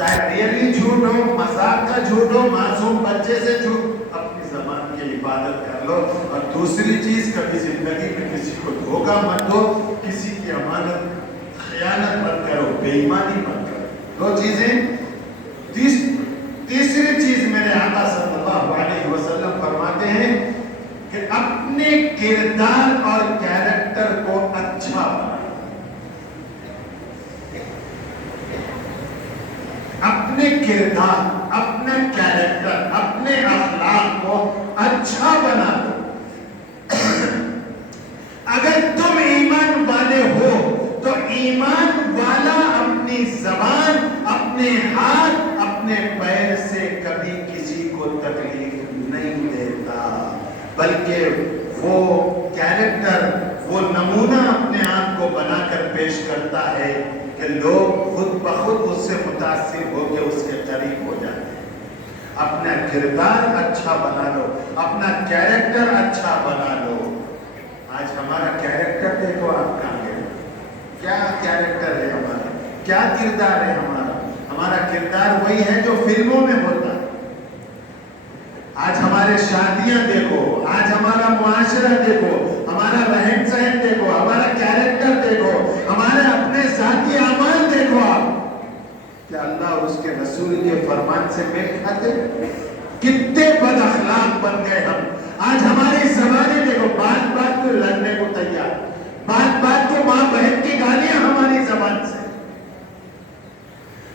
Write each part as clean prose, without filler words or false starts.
چاہے ریئلی جھوٹ ہو، مذاق کا جھوٹ ہو، معصوم بچے سے جھوٹ، اپنی زبان کی حفاظت کر لو. اور دوسری چیز، کبھی زندگی میں کسی کو دھوکہ مت دو، کسی کی امانت خیانت مت کرو، بے ایمانی مت کرو. دو چیزیں. تیسری چیز میرے آقا صلی اللہ علیہ وسلم فرماتے ہیں کہ اپنے کردار اور کیریکٹر کو اچھا بناؤ. اپنے کردار، اپنے کیریکٹر، اپنے اخلاق کو اچھا بنا دو. اگر تم ایمان والے ہو تو ایمان والا اپنی زبان، اپنے ہاتھ، اپنے پیر سے کبھی کسی کو تکلیف نہیں دیتا، بلکہ وہ کیریکٹر، وہ نمونہ اپنے آپ کو بنا کر پیش کرتا ہے کہ لوگ خود بخود اس سے متاثر ہو کے اس کے قریب ہو جاتے ہیں. اپنا کردار اچھا بنا لو، اپنا کیریکٹر اچھا بنا لو. آج ہمارا کیریکٹر دیکھو آپ کہاں گئے. کیا کیریکٹر ہے ہمارا، کیا کردار ہے ہمارا. ہمارا کردار وہی ہے جو فلموں میں ہوتا ہے. آج ہمارے شادیاں دیکھو، آج ہمارا معاشرہ دیکھو، ہمارا رہن سہن دیکھو، ہمارا کیریکٹر دیکھو، ہمارے اپنے ذاتی اعمال دیکھو. آپ کیا اللہ اور اس کے رسول کے فرمان سے میل کھاتے؟ کتنے بد اخلاق بن گئے ہم. آج ہماری زبانیں دیکھو، بات بات کو لڑنے کو تیار، بات بات کو ماں بہن کی گالیاں ہماری زبان سے.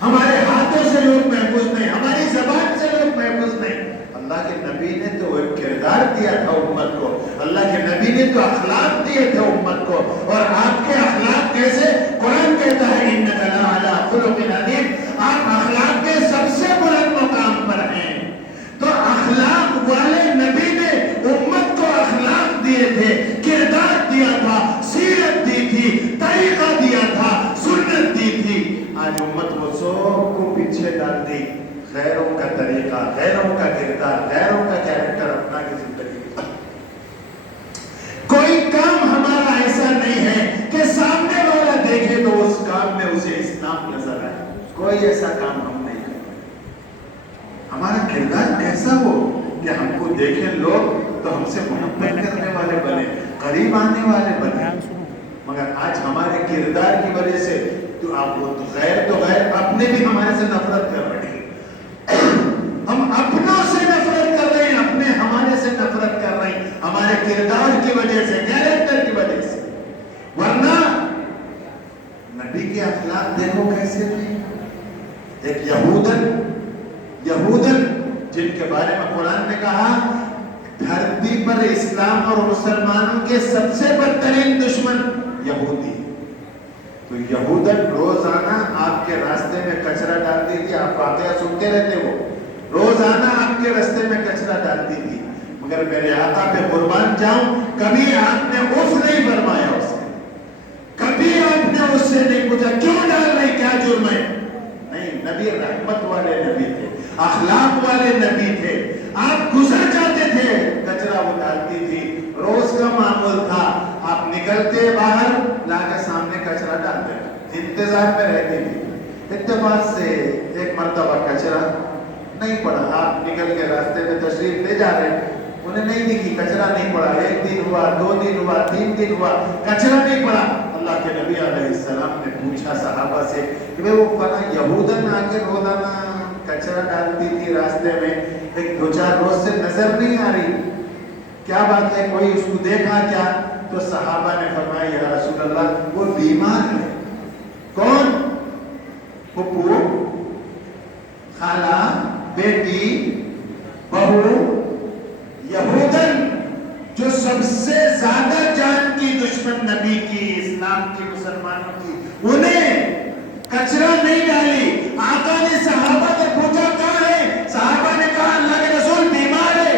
ہمارے ہاتھوں سے لوگ محفوظ نہیں، ہماری زبان سے لوگ محفوظ نہیں. اللہ کے نبی نے تو ایک کردار دیا تھا امت کو، اللہ کے نبی نے تو اخلاق دیے تھے امت کو. اور آپ کے اخلاق کیسے؟ قرآن کہتا ہے انک لعلی خلق عظیم، آپ اخلاق کے سب سے بلند مقام پر ہیں. تو اخلاق والے نبی نے امت کو اخلاق دیے تھے، کردار دیا تھا، سیرت دی تھی، طریقہ دیا تھا، سنت دی تھی. آج امت وہ سب کو پیچھے ڈال دی. غیروں کا طریقہ، غیروں کا کردار، غیروں کا کیریکٹر اپنا کی زندگی. کوئی کام ہمارا ایسا نہیں ہے کہ سامنے والا دیکھے تو اس کام میں اسے اسلام نظر آئے. کوئی ایسا کام ہم نہیں کرتے. ہمارا کردار کیسا ہو کہ ہم کو دیکھیں لوگ تو ہم سے محبت کرنے والے بنے، قریب آنے والے بنے. مگر آج ہمارے کردار کی وجہ سے تو آپ وہ غیر تو غیر، اپنے بھی ہمارے سے نفرت کر رہے ہیں. ہم اپنوں سے نفرت کر رہے ہیں، اپنے ہمارے سے نفرت کر رہے ہیں، ہمارے کردار کی وجہ سے، کیریکٹر کی وجہ سے. ورنہ نبی کے اخلاق دیکھو کیسے تھے. ایک یہودن جن کے بارے میں قرآن نے کہا دھرتی پر اسلام اور مسلمانوں کے سب سے بدترین دشمن یہودی. تو یہودن روزانہ آپ کے راستے میں کچرا ڈالتی تھی. آپ واقعہ سنتے رہتے ہو، روزانہ آپ کے راستے میں کچرا ڈالتی تھی. مگر میرے آقا پہ قربان جاؤں، کبھی آپ نے اف نہیں فرمایا اس سے، کبھی آپ نے اس سے نہیں پوچھا کیوں ڈال رہی، کیا جرم ہے. نہیں، نبی رحمت والے نبی تھے، اخلاق والے نبی تھے. آپ گزر جاتے تھے، کچرا وہ ڈالتی تھی، روز کا معمول تھا. آپ نکلتے باہر، لا کے سامنے کچرا ڈالتے، انتظار میں رہتی تھی. اتفاق سے ایک مرتبہ کچرا نہیں پڑا. آپ نکل کے راستے میں تشریف لے جا رہے، انہیں نہیں دکھی، کچرا نہیں پڑا. 1 دن ہوا، 2 دن ہوا، 3 دن ہوا، کچرا نہیں پڑا. اللہ کے نبی علیہ السلام نے پوچھا صحابہ سے کہ وہ فلاں یہودن آ کے روزانہ کچرا ڈالتی تھی راستے میں، ایک 2-4 روز سے نظر نہیں آ رہی، کیا بات ہے، کوئی اس کو دیکھا کیا؟ تو صحابہ نے فرمایا یا رسول اللہ وہ بیمار ہے. کون؟ پھپھو، خالہ، بیٹی، بہو، یہودن جو سب سے زیادہ جان کی دشمن نبی کی، اسلام کی، مسلمانوں کی، انہیں کچرا نہیں ڈالی. آقا نے صحابہ سے پوچھا کہاں ہے؟ صحابہ نے کہا اللہ کے رسول بیمار ہے.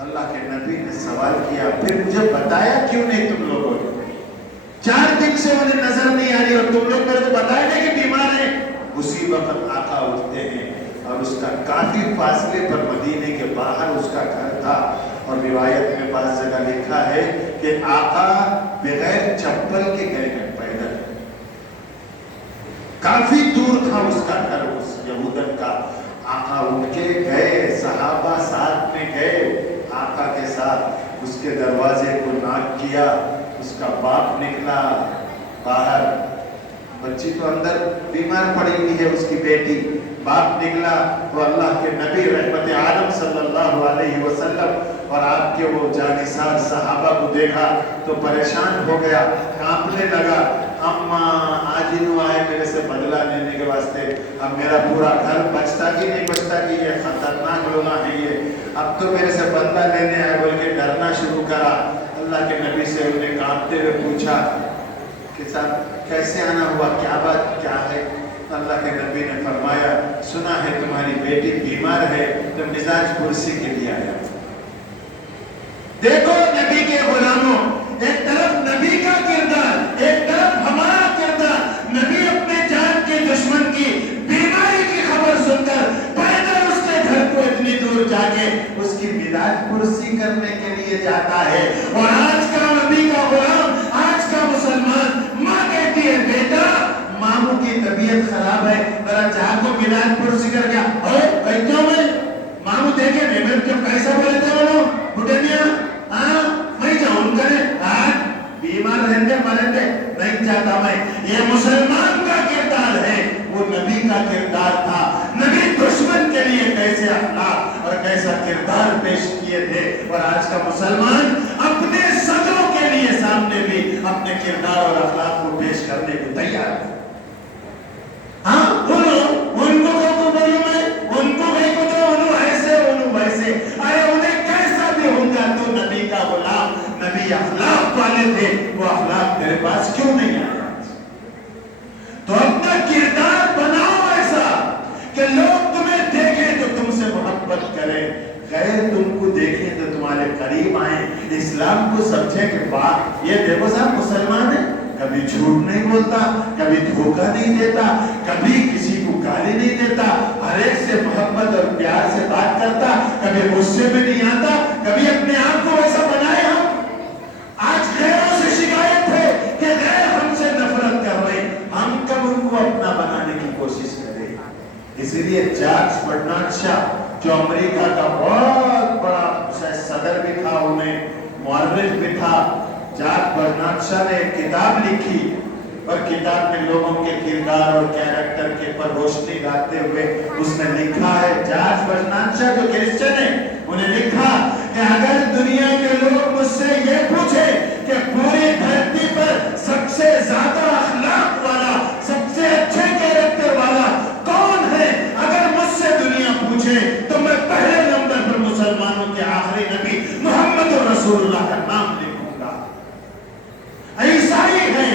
اللہ کے نبی نے سوال کیا پھر مجھے بتایا کیوں نہیں تم لوگوں نے؟ 4 دن سے انہیں نظر نہیں آ رہی اور تم لوگ میرے کو بتایا نہیں کہ بیمار ہے. اسی وقت آقا اٹھتے ہیں اور اس کا کافی فاصلے پر مدینے کے باہر اس کا گھر تھا. اور روایت میں بعض جگہ لکھا ہے کہ آقا بغیر چپل کے گئے ہیں پیدل. کافی دور تھا اس کا گھر. यहूदन का। आका उठ के गए, सहाबा साथ में गए आका के साथ, उसके दरवाजे को नॉक किया, उसका बाप निकला बाहर, बच्ची तो अंदर बीमार पड़ी हुई है उसकी बेटी, बाप निकला तो अल्लाह के नबी रहमत आलम सल्लल्लाहु अलैहि वसल्लम और आपके वो जानिसार सहाबा को देखा तो परेशान हो गया, कांपने लगा। अम्मा आज ही आए मेरे से बदला लेने के वास्ते, अब मेरा पूरा घर बचता कि नहीं बचता कि ये खतरनाक लोना है ये, अब तो मेरे से बदला लेने आए बोल के डरना शुरू करा। अल्लाह के नबी से उन्हें कांपते हुए पूछा कि साहब कैसे आना हुआ, क्या बात क्या है? अल्लाह के नबी ने फरमाया, सुना है तुम्हारी बेटी बीमार है तो मिजाज कुर्सी के लिए आया। देखो नबी के गुलामों, एक तरफ नबी का किरदार, एक तरफ हमारा किरदार। नबी अपने जान के दुश्मन की बीमारी की खबर सुनकर पैदल उसके घर को इतनी दूर जाके उसकी मिजाज कुर्सी करने के लिए जाता है। और आज का नबी का गुलाम, आज का मुसलमान, माँ कहती है बेटा मामू की तबीयत खराब है, जरा चाह को मिलाद पुरसी कर गया। अरे क्यों मैं मामू देखे मैं क्यों कैसा बोले थे वो बुढ़िया, हाँ मैं जाऊँ करे आज बीमार रहते मरते नहीं चाहता मैं। ये मुसलमान का किरदार है, वो नबी का किरदार था। नबी दुश्मन के लिए कैसे अखलाक और कैसा किरदार पेश किए थे, और आज का मुसलमान अपने सदों के लिए सामने भी अपने किरदार और अखलाक को पेश करने को तैयार है। हाँ बोलो, उनको को बोलो मैं, उनको कहीं को तो उन्हों ऐसे उन्हों वैसे, अरे उन्हें कैसा भी होगा तो नबी का गुलाम, नबी अखलाक वाले थे, वो अखलाक तेरे पास क्यों नहीं आया? तो अपना किरदार बनाओ ऐसा कि लोग तुम्हें देखें तो तुमसे मोहब्बत करें, गैर तुमको देखें तो तुम्हारे करीब आए, इस्लाम को समझे कि वाह ये देखो साहब मुसलमान है, कभी झूठ नहीं बोलता, कभी धोखा नहीं देता, कभी किसी को गाली नहीं देता, हर एक से मोहब्बत और प्यार से बात करता, कभी गुस्से में नहीं आता, कभी अपने आप को वैसा बनाए। हम आज गैरों से शिकायत है कि गैर हमसे नफरत कर रहे, हम कब उनको अपना बनाने की कोशिश करें। इसीलिए जॉर्ज बर्नार्ड शॉ जो अमेरिका का बहुत बड़ा सदर भी था, उन्हें मुअर्रिख भी था, जॉर्ज बर्नार्ड शॉ ने एक किताब लिखी और किताब में लोगों के किरदार और कैरेक्टर के पर रोशनी डालते हुए उसने लिखा है, जॉर्ज बर्नार्ड शॉ जो क्रिश्चियन है, उन्हें लिखा कि अगर दुनिया के लोग मुझसे ये पूछे कि पूरी धरती पर सबसे ज्यादा अखलाक वाला, सबसे अच्छे कैरेक्टर वाला कौन है, अगर मुझसे दुनिया पूछे तो मैं पहले नंबर पर मुसलमानों के आखिरी नबी मोहम्मद रसूलुल्लाह का नाम लिखूंगा। ईसाई है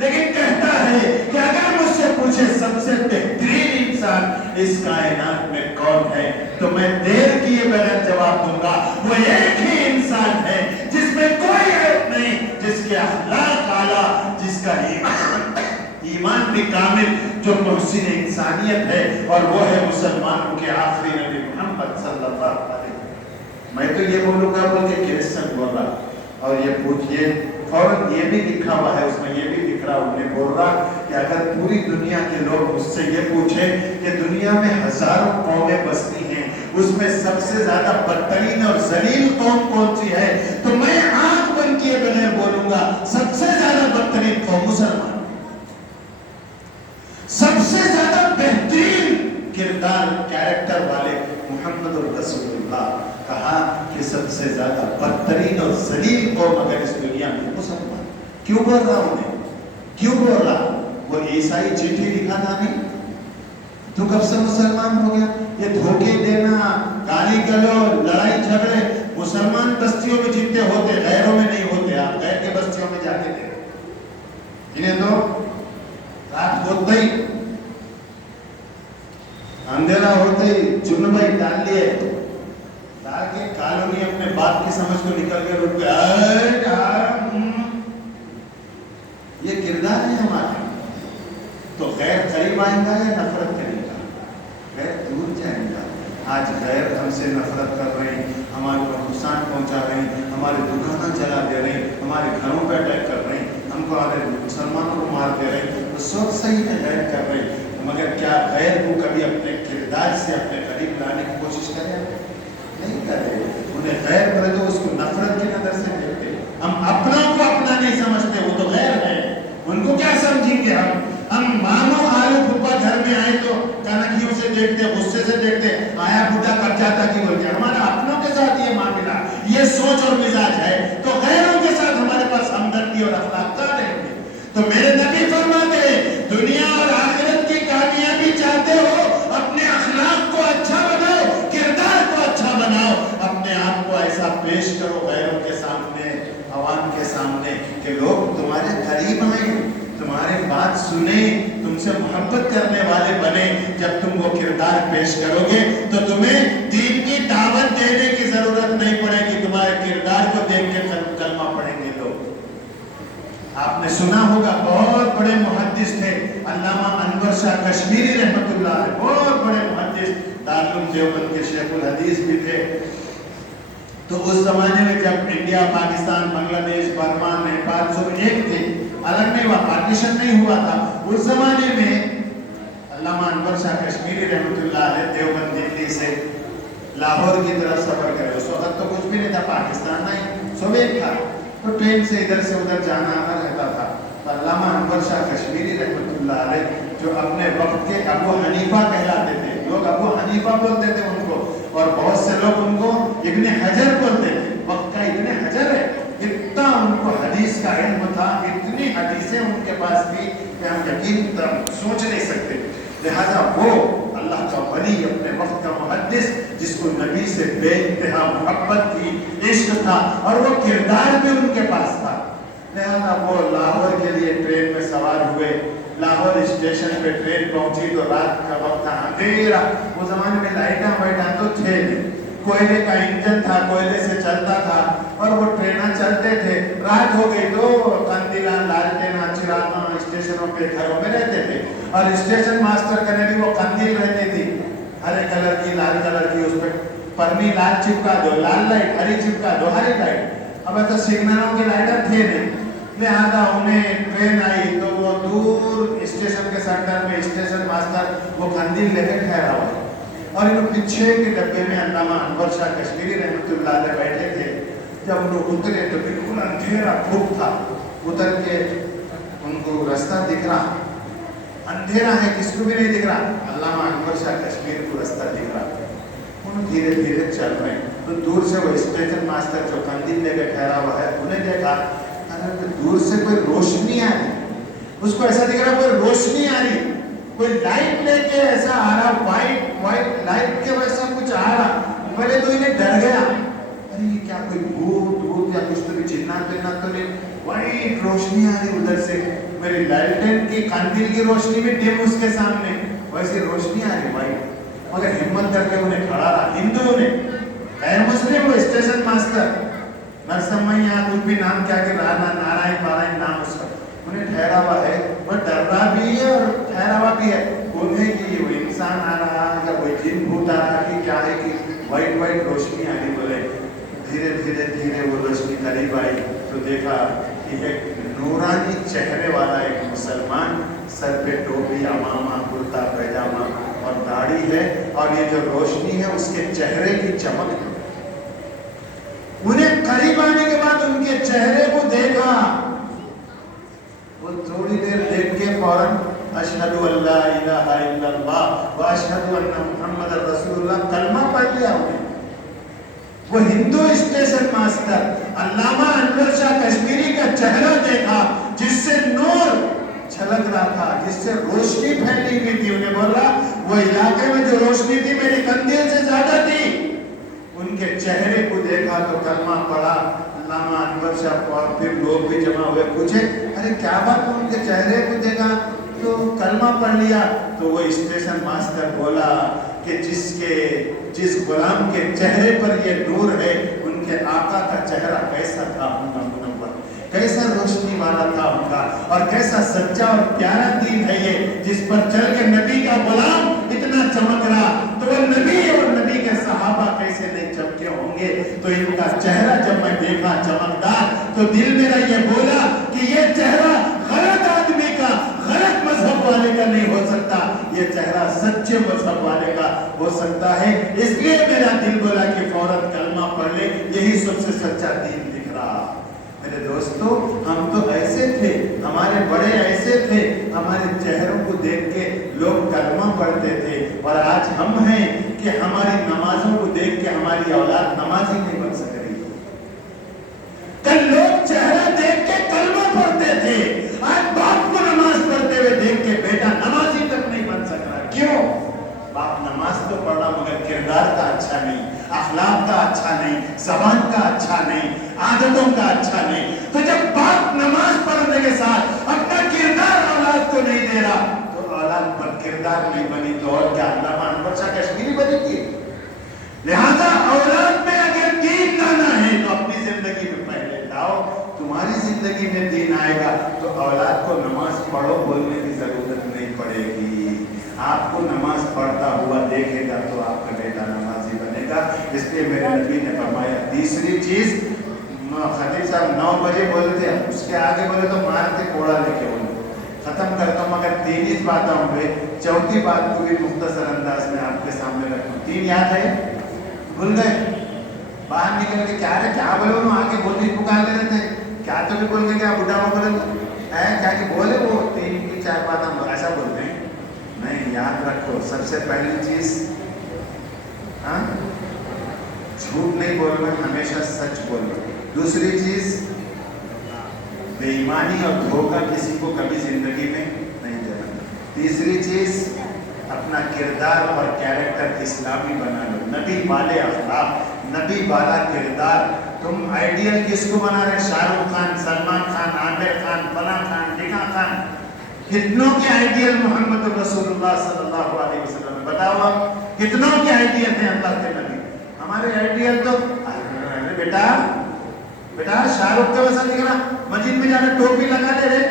लेकिन कहता है कि अगर मुझसे पूछे सबसे बेहतरीन इंसान इस कायनात में कौन है तो मैं देर किए बगैर जवाब दूंगा, वो एक ही इंसान है जिसमें कोई ऐब नहीं, जिसके अखलाक आला, जिसका ईमान भी कामिल, जो मुहसिन इंसानियत है, और वो है मुसलमानों के आखिरी नबी मोहम्मद सल्लल्लाहु अलैहि वसल्लम। मैं तो ये बोलूंगा बोल के क्रिश्चियन बोल रहा, और ये पूछिए फौरन ये भी लिखा हुआ है उसमें, ये भी लिख रहा, उन्हें बोल रहा कि अगर पूरी दुनिया के लोग मुझसे ये पूछें कि दुनिया में हजारों कौमें बसती हैं, उसमें सबसे ज्यादा बदतरीन और जलील कौम कौन सी है, तो मैं आंख बंद किए बगैर बोलूंगा सबसे ज्यादा बदतरीन कौम मुसलमान। सबसे ज्यादा बेहतरीन किरदार कैरेक्टर वाले मोहम्मद रसूलुल्लाह, कहा कि सबसे ज्यादा बदतरीन और जलील कौम अगर इस दुनिया में मुसलमान। क्यों बोल रहा उन्हें, क्यों बोल रहा? वो ईसाई चिट्ठी लिखा था नहीं, तो कब से मुसलमान हो गया? ये धोखे देना, गाली गलौज, लड़ाई झगड़े मुसलमान बस्तियों में जितने होते गैरों में नहीं होते। आप गैर के बस्तियों में जाके देखो, इन्हें तो रात होते ही अंधेरा होते ही चुनबाई डाल लिए, डाल के कॉलोनी अपने बाप की समझ को निकल के रुक गए। ये किरदार है हमारा। तो गैर करीब आएगा या नफरत करेगा? गैर दूर जाएगा। आज गैर हमसे नफरत कर रहे हैं, हमारे को नुकसान पहुंचा रहे हैं, हमारे दुकान जला दे रहे हैं, हमारे घरों पर अटैक कर रहे हैं, हमको हमारे मुसलमानों को मार दे रहे हैं। तो सोच सही है गैर कर रहे हैं, मगर क्या غیر کو کبھی اپنے کردار سے اپنے قریب لانے کی کوشش کریں؟ نہیں کرے. انہیں غیر بولے تو اس کو نفرت کی نظر سے دیکھتے. ہم اپنا کو اپنا نہیں سمجھتے, وہ تو غیر ہے, ان کو کیا سمجھیں گے ہم مانو آلو پھپا گھر میں آئے تو کنکھیوں سے دیکھتے, غصے سے دیکھتے, آیا بوڑھا کب جاتا کی بولتے. ہمارا اپنوں کے ساتھ یہ معاملہ, یہ سوچ اور مزاج ہے, تو غیروں کے ساتھ ہمارے پاس ہمدردی اور اخلاق کہاں رہیں گے؟ تو میرے نبی فرماتے ہیں دنیا اور آخرت کی کامیابی چاہتے ہو, اپنے اخلاق کو اچھا بناؤ, کردار کو اچھا بناؤ, اپنے آپ کو ایسا پیش کرو غیروں کے سامنے, عوام کے سامنے, کہ لوگ تمہارے قریب آئیں, تمہاری بات سنیں, تم سے محبت کرنے والے بنے. جب تم وہ کردار پیش کرو گے تو تمہیں دین کی دعوت دینے کی ضرورت نہیں پڑے گی, تمہارے کردار کو دیکھ کے کلمہ پڑھیں گے لوگ. آپ نے سنا ہوگا بہت بڑے محدث تھے علامہ انور شاہ کشمیری رحمۃ اللہ علیہ, بہت بڑے محدث, دارالعلوم دیوبند کے شیخ الحدیث بھی تھے. تو اس زمانے میں جب انڈیا, پاکستان, بنگلہ دیش, برما, نیپال سب ایک تھے, الگ نہیں ہوا, پارٹیشن نہیں ہوا تھا. اس زمانے میں علامہ انور شاہ کشمیری رحمۃ اللہ علیہ دیوبند دلی سے لاہور کی طرف سفر کرے. اس وقت تو کچھ بھی نہیں تھا, پاکستان نہیں, سب ایک تھا, تو ٹرین سے ادھر سے ادھر جانا آنا رہتا تھا. تو علامہ انور شاہ کشمیری رحمۃ اللہ علیہ جو اپنے وقت کے ابو حنیفہ کہلاتے تھے, لوگ ابو حنیفہ بولتے تھے ان کو, اور بہت سے لوگ ان کو ابن حجر بولتے تھے. وقت کا ابن حجر ہے, اتنا ان کو حدیث کا علم تھا, اتنی حدیثیں ان کے پاس تھی کہ ہم یقین سوچ نہیں سکتے. لہذا وہ اللہ کا ولی, اپنے وقت کا محدث, جس کو نبی سے بے انتہا محبت تھی, عشق تھا, اور وہ کردار بھی ان کے پاس تھا. لہذا وہ لاہور کے لیے ٹرین میں سوار ہوئے. لاہور اسٹیشن پہ ٹرین پہنچی تو رات کا وقت تھا, اندھیرا. اس زمانے میں لائٹاں وائٹاں تو تھے نہیں, کوئلے کا انجن تھا, کوئلے سے چلتا تھا, اور وہ ٹریناں چلتے تھے. رات ہو گئی تو قندیلاں, لالٹیناں, چراغاں اسٹیشنوں پہ گھروں میں رہتے تھے, اور اسٹیشن ماسٹر کے بھی وہ قندیل رہتی تھی, ہرے کلر کی, لال کلر کی, اس پہ پرمی لال چپکا دو, لال لائٹ, ہری چپکا دو, ہری لائٹ. اب ایسا سگنلوں کے لائٹر تھے نہیں. لہذا انہیں ٹرین آئی تو وہ دور اسٹیشن کے سینٹر میں اسٹیشن ماسٹر وہ قندیل لے کے ٹھہرا ہوا ہے, اور ان پیچھے کے ڈبے میں علامہ انور شاہ کشمیری رحمۃ اللہ علیہ بیٹھے تھے. جب وہ اترے تو بالکل اندھیرا خوب تھا. اتر کے ان کو راستہ دکھ رہا, اندھیرا ہے, کس کو بھی نہیں دکھ رہا. علامہ انور شاہ کشمیری کو راستہ دکھ رہا. ان دھیرے دھیرے چل رہے ہیں تو دور سے وہ اسٹیشن ماسٹر جو قندیل لے کے ٹھہرا ہوا ہے, انہیں دیکھا, دور سے کوئی روشنی آ رہی, اس کو ایسا دکھ رہا کوئی روشنی آ رہی, کوئی لائٹ لے کے ایسا آ رہا, وائٹ لائٹ کے ویسا کچھ آ رہا. پہلے تو انہیں ڈر گیا, ارے یہ کیا کوئی بھوت یا کچھ تو بھی جنات تو نہیں. وائٹ روشنی آ رہی ادھر سے, میری لالٹین کی قندیل کی روشنی بھی ڈم اس کے سامنے, ویسی روشنی آ رہی وائٹ. مگر ہمت کر کے انہیں کھڑا رہا. ہندوؤں نے, غیر مسلم وہ اسٹیشن ماسٹر نرسمیا کچھ بھی نام کیا کہ نارائن پارائن نام اس کا, انہیں ٹھہرا ہوا ہے, وہ ڈر رہا بھی ہے اور ٹھہرا ہوا بھی ہے. انہیں کہ وہ انسان آ رہا یا کوئی جن بھوت آ رہا کہ کیا ہے کہ وائٹ روشنی آ رہی. بولے دھیرے دھیرے دھیرے وہ روشنی قریب آئی تو دیکھا کہ ایک نورانی چہرے والا ایک مسلمان, سر پہ ٹوپی, امامہ, کرتا پیجامہ اور داڑھی ہے, اور یہ جو روشنی ہے اس کے چہرے کی چمک ہے. انہیں قریب آنے کے بعد ان کے چہرے کو دیکھا, وہ تھوڑی دیر دیکھ کے فوراً اشہد ان لا الہ الا اللہ و اشہد ان محمد رسول اللہ کلمہ پڑھ لیا. وہ ہندو اسٹیشن ماسٹر علامہ انور شاہ کشمیری کا چہرہ دیکھا جس سے نور چھلک رہا تھا, جس سے روشنی پھیلی ہوئی تھی. انہیں بولا وہ علاقے میں جو روشنی تھی میری قندیل سے زیادہ تھی. ان کے چہرے کو دیکھا تو کلمہ پڑھا علامہ انور شاہ کو, اور پھر لوگ بھی جمع ہوئے, پوچھے ارے کیا بات, ان کے چہرے کو دیکھا تو کلمہ پڑھ لیا. تو وہ اسٹیشن ماسٹر بولا کہ جس غلام کے چہرے پر یہ نور ہے, ان کے آقا کا چہرہ کیسا تھا, منور, کیسا روشنی والا تھا ان کا, اور کیسا سچا اور پیارا دین ہے یہ, جس پر چل کے نبی کا غلام اتنا چمک رہا. تو وہ نبی اور نبی کے صحابہ کیسے نہیں چمکے ہوں گے. تو ان کا چہرہ جب میں دیکھا چمکدار, تو دل میرا یہ بولا کہ یہ چہرہ غلط آدمی کا, غلط مذہب والے کا نہیں ہو سکتا, ये चेहरा सच्चे मजहब वाले का हो सकता है, इसलिए मेरा दिल बोला कि फौरन कलमा पढ़ ले, यही सबसे सच्चा दीन दिख रहा। मेरे दोस्तों, हम तो ऐसे थे, हमारे बड़े ऐसे थे, हमारे चेहरों को देख के लोग कलमा पढ़ते थे, और आज हम हैं कि हमारी नमाजों को देख के हमारी औलाद नमाजी नहीं बन सक रही। कल लोग चेहरा देख के कलमा पढ़ते थे, आज बाप को नमाज पढ़ते हुए देख के बेटा नमाजी तक नहीं बन सक रहा। क्यों? बाप नमाज तो पढ़ा मगर किरदार का अच्छा नहीं, अखलाक का अच्छा नहीं, ज़बान का अच्छा नहीं, आदतों का अच्छा नहीं। तो जब बाप नमाज पढ़ने के साथ अपना किरदार औलाद को नहीं दे रहा, तो औलाद बदकिरदार नहीं बनी तो और क्या अल्लामा अनवर शाह कश्मीरी बनेगी? लिहाजा औलाद में अगर दीन लाना है तो अपनी जिंदगी में पहले लाओ, तुम्हारी जिंदगी में दीन आएगा तो औलाद को नमाज पढ़ो बोलने की जरूरत नहीं पड़ेगी। आपको नमाज पढ़ता हुआ देखेगा तो आपका बेटा नमाजी बनेगा। इसलिए मेरे नबी ने फरमाया, तीसरी चीज, खतीब साहब 9 बजे बोले थे, उसके आगे बोले तो मारते कोड़ा लेके बोले, खत्म करता हूँ मगर 3 ही बातें होंगे। चौथी बात को भी मुख्तसर अंदाज में आपके सामने रखूँ। 3 याद है? भूल गए? बाहर निकल के क्या रे क्या बोले, उन्होंने आगे बोली पुकार ले रहे थे, क्या तो भी बोल के क्या बुढ़ा बोले तो है क्या कि बोले वो 3 की 4 बात हम ऐसा बोलते हैं। नहीं, याद रखो, सबसे पहली चीज झूठ नहीं बोलना, हमेशा सच बोलना। दूसरी चीज, बेईमानी और धोखा किसी को कभी जिंदगी में नहीं देना। तीसरी चीज, अपना किरदार और कैरेक्टर इस्लामी बना लो, नबी वाले अखलाक, नबी वाला किरदार। तुम आइडियल किसको बना रहे? शाहरुख खान, सलमान खान, आमिर खान, फला खान, ढिका खान, कितनों के आइडियल मोहम्मद रसूलुल्लाह सल्लल्लाहु अलैहि वसल्लम। बताओ आप कितनों के आइडियल थे अल्लाह के नबी? हमारे आइडियल तो अरे बेटा बेटा शाहरुख का वैसा दिख रहा, मस्जिद में जाकर टोपी लगा ले रहे,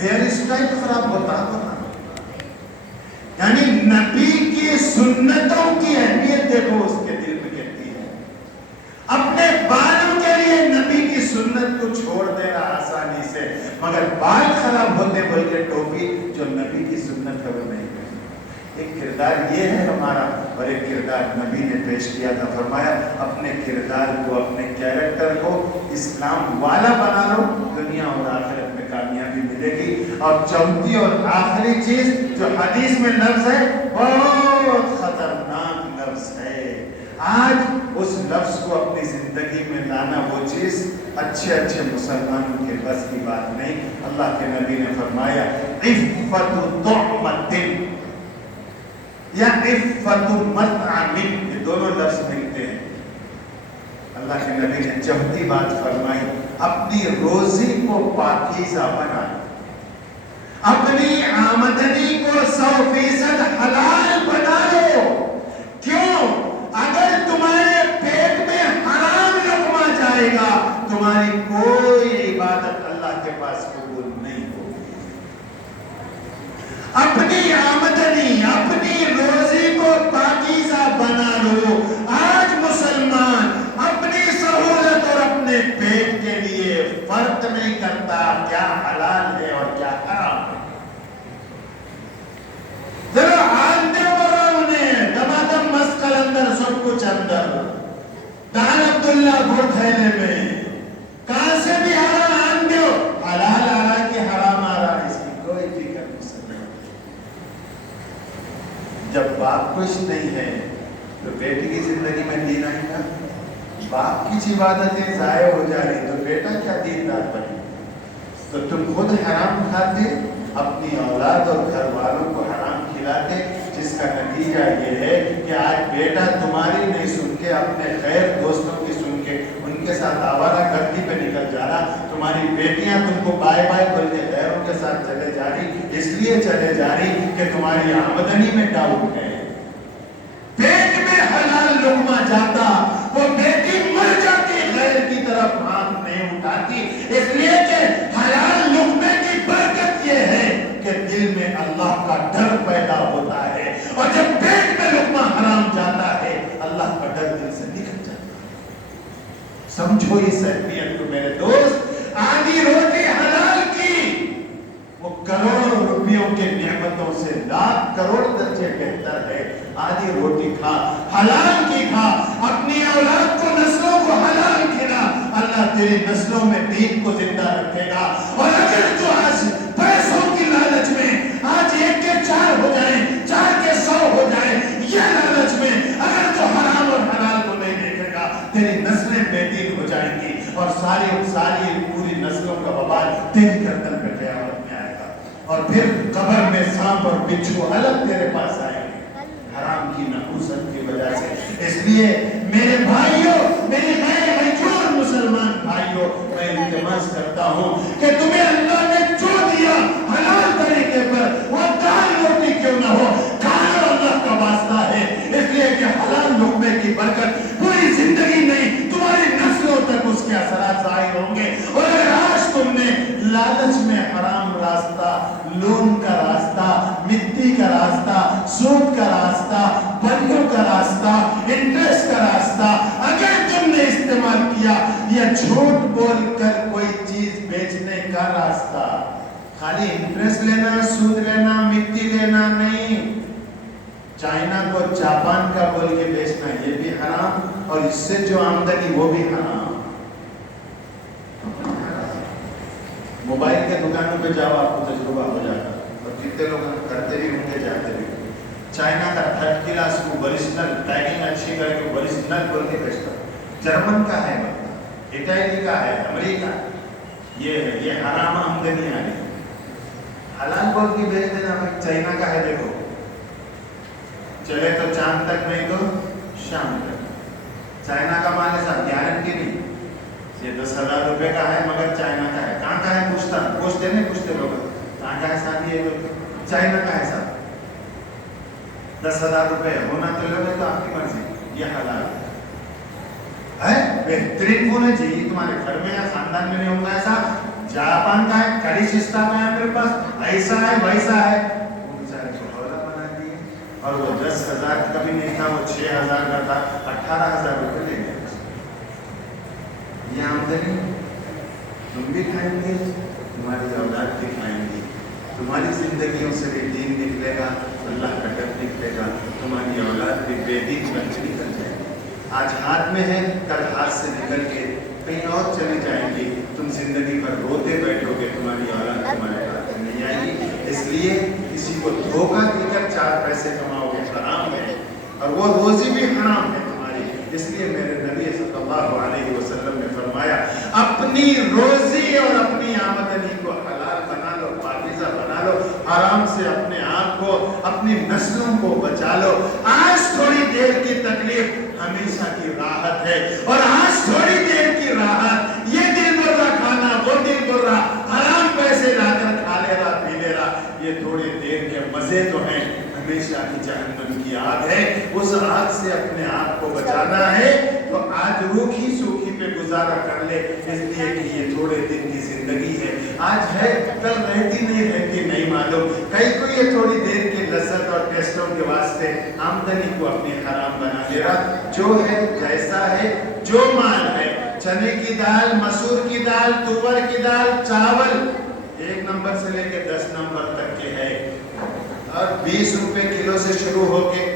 हेयर स्टाइल तो खराब होता है। यानी नबी की सुन्नतों की अहमियत देखो उसके दिल में कहती है। अपने बालों के लिए नबी की सुन्नत को छोड़ देना आसानी से, मगर बाल खराब होते बोल के टोपी जो नबी की सुन्नत है वो नहीं। एक किरदार ये है हमारा, और एक किरदार नबी ने पेश किया था। फरमाया, अपने किरदार को, अपने कैरेक्टर को इस्लाम वाला बना लो, दुनिया और आखिरत में कामयाबी मिलेगी। और चौथी और आखिरी चीज जो हदीस में लफ्ज है, बहुत खतरनाक लफ्ज है, आज उस लफ्ज को अपनी जिंदगी में लाना, वो चीज अच्छे मुसलमानों के बस की बात नहीं। अल्लाह के नबी ने फरमाया, इफ़्फ़तु तुअमतिन या इफ़्फ़तु मतअमिन, ये दोनों लफ्ज मिलते हैं। अल्लाह के नबी ने चौथी बात फरमाई, अपनी रोजी को पाकीज़ा बना, अपनी आमदनी को 100% हलाल बना लो। क्यों? अगर तुम्हारे पेट में हराम लुक़मा जाएगा, तुम्हारी कोई इबादत अल्लाह के पास कबूल नहीं होगी। अपनी आमदनी, अपनी रोजी को पाकीज़ा बना लो। आज मुसलमान अपनी सहूलत और अपने पेट के लिए फर्क नहीं करता क्या हलाल है और क्या हराम है। चलो आंदे दमादम मस्कल अंदर, सब कुछ अंदर, दान अब्दुल्ला गुड़ थैले में, कहां से भी आ रहा आन दो, हलाल आ रहा कि हराम आ रहा, इसकी कोई फिक्र नहीं। जब बाप कुछ नहीं है तो बेटी की जिंदगी में दीन आएगा। बाप की इबादतें जाये हो जा रही तो बेटा क्या दीनदार बने। तो तुम खुद हराम खाते, अपनी औलाद और घर वालों को हराम खिलाते, जिसका नतीजा ये है कि आज बेटा तुम्हारी नहीं सुन के अपने गैर दोस्तों की सुन के उनके साथ आवारा गर्दी पे निकल जा रहा। तुम्हारी बेटियां तुमको बाय बाय बोल के गैरों के साथ चले जा रही, इसलिए चले जा रही कि तुम्हारी आमदनी में डाउट है। पेट में हलाल लुक़मा जाता, वो बेटी मर जाती, गैर की तरफ हाथ नहीं उठाती, इसलिए कि हलाल लुक़मे की बरकत ये है कि दिल में अल्लाह का डर पैदा होता है। और जब पेट में लुक़मा हराम जाता है, अल्लाह का डर दिल से निकल जाता है। समझो इस अहमियत को मेरे दोस्त। आधी रोटी हलाल की, वो करोड़ों रुपयों के नेमतों से, लाख करोड़ दर्जे बेहतर है। आधी रोटी खा, हलाल की खा, अपनी औलाद को, नस्लों को हलाल खिला, अल्लाह तेरी नस्लों में दीन को जिंदा रखेगा। और अगर तू आज पैसों की लालच में आज 1 के 4 हो जाए, 4 के 100 हो जाए, ये लालच में अगर तो हराम और हलाल को नहीं देखेगा, तेरी नस्लें बेदीन हो जाएंगी और सारी पूरी नस्लों का वबाल तेरी गर्दन पे क़यामत में आएगा। और फिर कब्र में सांप और बिच्छू अलग तेरे पास आएंगे, हराम की नहूसत की वजह से। इसलिए मेरे भाइयों, मेरे नए मजबूर मुसलमान भाइयों, मैं इल्तिमास करता हूँ कि तुम्हें अल्लाह ने जो दिया हलाल तरीके पर, वो दाल रोटी क्यों ना हो, खाना अल्लाह का वास्ता है। इसलिए कि हलाल लुक़मे की बरकत पूरी जिंदगी नहीं, तुम्हारी नस्लों तक उसके असरात ज़ाहिर होंगे। और अगर आज तुमने लालच में हराम रास्ता, लोन का रास्ता, मिट्टी का रास्ता, सूद का रास्ता, बंदों का रास्ता, इंटरेस्ट का रास्ता अगर तुमने इस्तेमाल किया, या झूठ बोलकर कोई चीज बेचने का रास्ता, खाली इंटरेस्ट लेना, सूद लेना, मिट्टी लेना नहीं, चाइना को जापान का बोल के बेचना, ये भी हराम, और इससे जो आमदनी वो भी हराम। मोबाइल के दुकानों पे जाओ, आपको तजुर्बा हो जाएगा, और कितने लोग करते भी होंगे, जाते भी। चाइना का 3rd क्लास को ओरिजिनल पैकिंग अच्छी करके ओरिजिनल बोल के बेचता, जर्मन का है, इटाली का है, अमेरिका, ये हराम आमदनी आ रही। हलाल बोल के बेच देना, भाई चाइना का है, देखो चले तो चांद तक, नहीं तो शाम तक। चाइना का माल है साहब, गारंटी नहीं, ये 10,000 रुपए का है मगर चाइना का है। कहाँ का है पूछते नहीं, पूछते लोग कहाँ का है साहब, ये चाइना का है साहब, 10,000 रुपए होना तो लो, तो आपकी मर्जी, ये हलाल है। बेहतरीन फोन है जी, तुम्हारे घर में या खानदान में नहीं होगा ऐसा। जापान का है, कड़ी सिस्टा का है मेरे पास, ऐसा है वैसा है, वो बेचारे को हौला बना दिए। और वो 10,000 का भी नहीं था, वो 6,000 का था, 18,000 रुपए ले गए। ये आमदनी तुम भी खाएंगे, तुम्हारी औलाद भी खाएंगी, तुम्हारी जिंदगियों से भी दीन निकलेगा, अल्लाह का डर निकलेगा, तुम्हारी औलाद भी बेदीन बन के निकल जाएगी। आज हाथ में है, कल हाथ से निकल के कहीं और चली जाएंगी, तुम जिंदगी भर रोते बैठोगे, तुम्हारी औलाद तुम्हारे हाथ में नहीं आएगी। इसलिए किसी को धोखा देकर 4 पैसे कमाओगे, हराम है, और वो रोजी भी हराम है तुम्हारी। इसलिए मेरे नबी सल्लल्लाहु अलैहि वसल्लम ने फरमाया, अपनी रोजी और अपनी आमदनी को हलाल बना लो, पाकीज़ा बना लो, हराम से अपने आप को, अपनी नस्लों को बचा लो। आज थोड़ी देर की तकलीफ हमेशा की राहत है, और आज थोड़ी देर की राहत, ये दिल बुर्रा खाना, वो दिल बुर्रा, हराम पैसे लाकर खा ले रहा, पी ले रहा, ये थोड़ी देर के मजे तो हैं, हमेशा की जहन्नम की आग है। उस आग से अपने आप को बचाना है तो आज रूखी सूखी पे गुजारा कर ले, इसलिए कि ये थोड़े दिन की जिंदगी है, आज है कल रहती नहीं रहती नहीं मालूम। कई को ये थोड़ी देर की लज्जत और टेस्टों के वास्ते आमदनी को अपनी हराम बना दे रहा। जो है जैसा है, जो माल है, चने की दाल, मसूर की दाल, तुवर की दाल, चावल 1 नंबर से लेके 10 नंबर तक के है, और 20 रुपए किलो से शुरू होके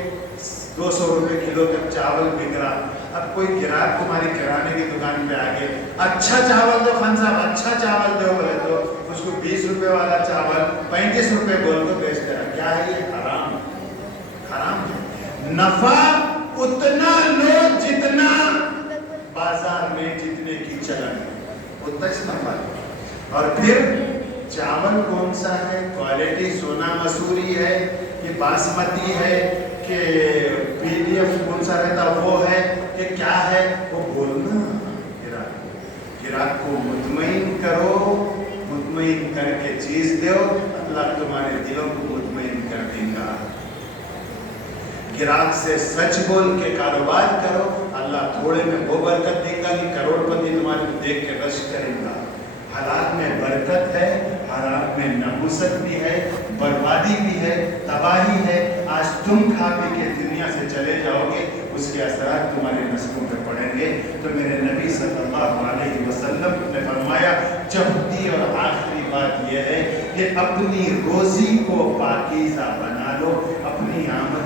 200 रुपए किलो तक चावल बिक रहा। अब कोई ग्राहक तुम्हारी किराने की दुकान पे आ गए, अच्छा चावल दो खान साहब, अच्छा चावल दो, बोले तो उसको 20 रुपए वाला चावल 35 रुपए बोल को बेच दे रहा। क्या है ये? हराम, हराम है। नफा उतना लो जितना बाजार में जितने की चलन उतना ही नफा। और फिर चावल कौन सा है, क्वालिटी सोना मसूरी है कि बासमती है कि पीडीएफ कौन सा रहता वो है कि क्या है, वो बोलना। गिराक को मुतमईन करो, मुतमईन करके चीज दो, अल्लाह तुम्हारे दिलों को मुतमईन कर देगा। गिराक से सच बोल के कारोबार करो, अल्लाह थोड़े में वो बरकत देगा कि करोड़पति तुम्हारे को देख के रश करेगा। हलाल में बरकत है, हराम में नहुसत भी है, बर्बादी भी है, तबाही है। आज तुम खा पी के दुनिया से चले जाओगे, उसके असरात तुम्हारे नस्लों पे पड़ेंगे। तो मेरे नबी सल्लल्लाहु अलैहि वसल्लम ने फरमाया, चौथी और आखिरी बात यह है कि अपनी रोजी को पाकीज़ा बना लो।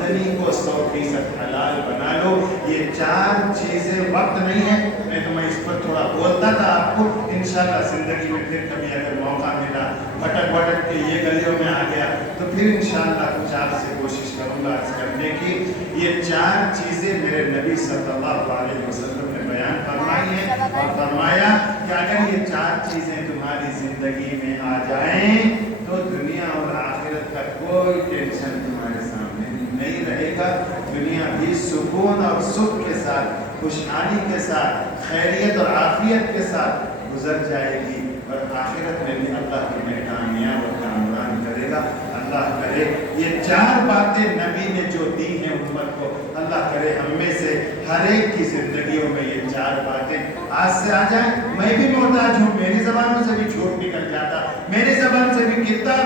آمدنی کو 100% حلال بنا لو. یہ 4 چیزیں وقت نہیں ہے, میں اس پر تھوڑا بولتا تھا آپ کو. انشاءاللہ زندگی میں پھر کبھی اگر موقع ملا, بھٹک کے یہ گلیوں میں آ گیا تو پھر انشاءاللہ کچھ آپ سے کوشش کروں گا عرض کرنے کی. یہ 4 چیزیں میرے نبی صلی اللہ علیہ وسلم نے بیان فرمائی ہیں اور فرمایا کہ اگر یہ 4 چیزیں تمہاری زندگی میں آ جائیں تو دنیا اور آخرت کا کوئی ٹینشن تمہارے سامنے نہیں رہے گا. دنیا بھی سکون اور سکھ کے ساتھ, خوشحالی کے ساتھ, خیریت اور عافیت کے ساتھ گزر جائے گی, اور آخرت میں بھی اللہ تمہیں کامیاب اور کامران کرے گا. اللہ کرے یہ 4 باتیں نبی نے جو دی ہیں امت کو, اللہ کرے ہم میں سے ہر ایک کی زندگیوں میں یہ 4 باتیں آج سے آ جائیں. میں بھی محتاج ہوں, میری زبانوں سے بھی جھوٹ نکل جاتا, میری زبان سے بھی کتنا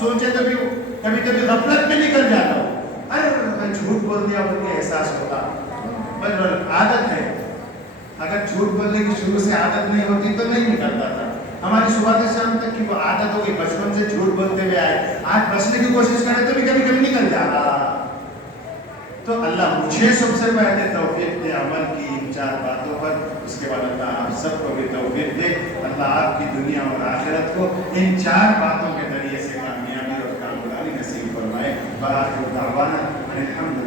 سوچے تو بھی کبھی غفلت میں نکل جاتا ہوں. ارے میں جھوٹ بول دیا مجھے احساس ہوتا, پر عادت ہے. اگر جھوٹ بولنے کی شروع سے عادت نہیں ہوتی تو نہیں نکلتا تھا. ہماری صبح سے شام تک کی وہ عادت ہو گئی, بچپن سے جھوٹ بولتے ہوئے آئے, آج بچنے کی کوشش کریں تو بھی کبھی نکل جاتا. تو اللہ مجھے سب سے پہلے توفیق دے عمل کی ان 4 باتوں پر, اس کے بعد اللہ آپ سب کو بھی توفیق دے. اللہ آپ کی دنیا اور آخرت کو ان 4 باتوں کے ذریعے سے کامیابی اور کامیابی نصیب فرمائے. بآخر دعوانا الحمد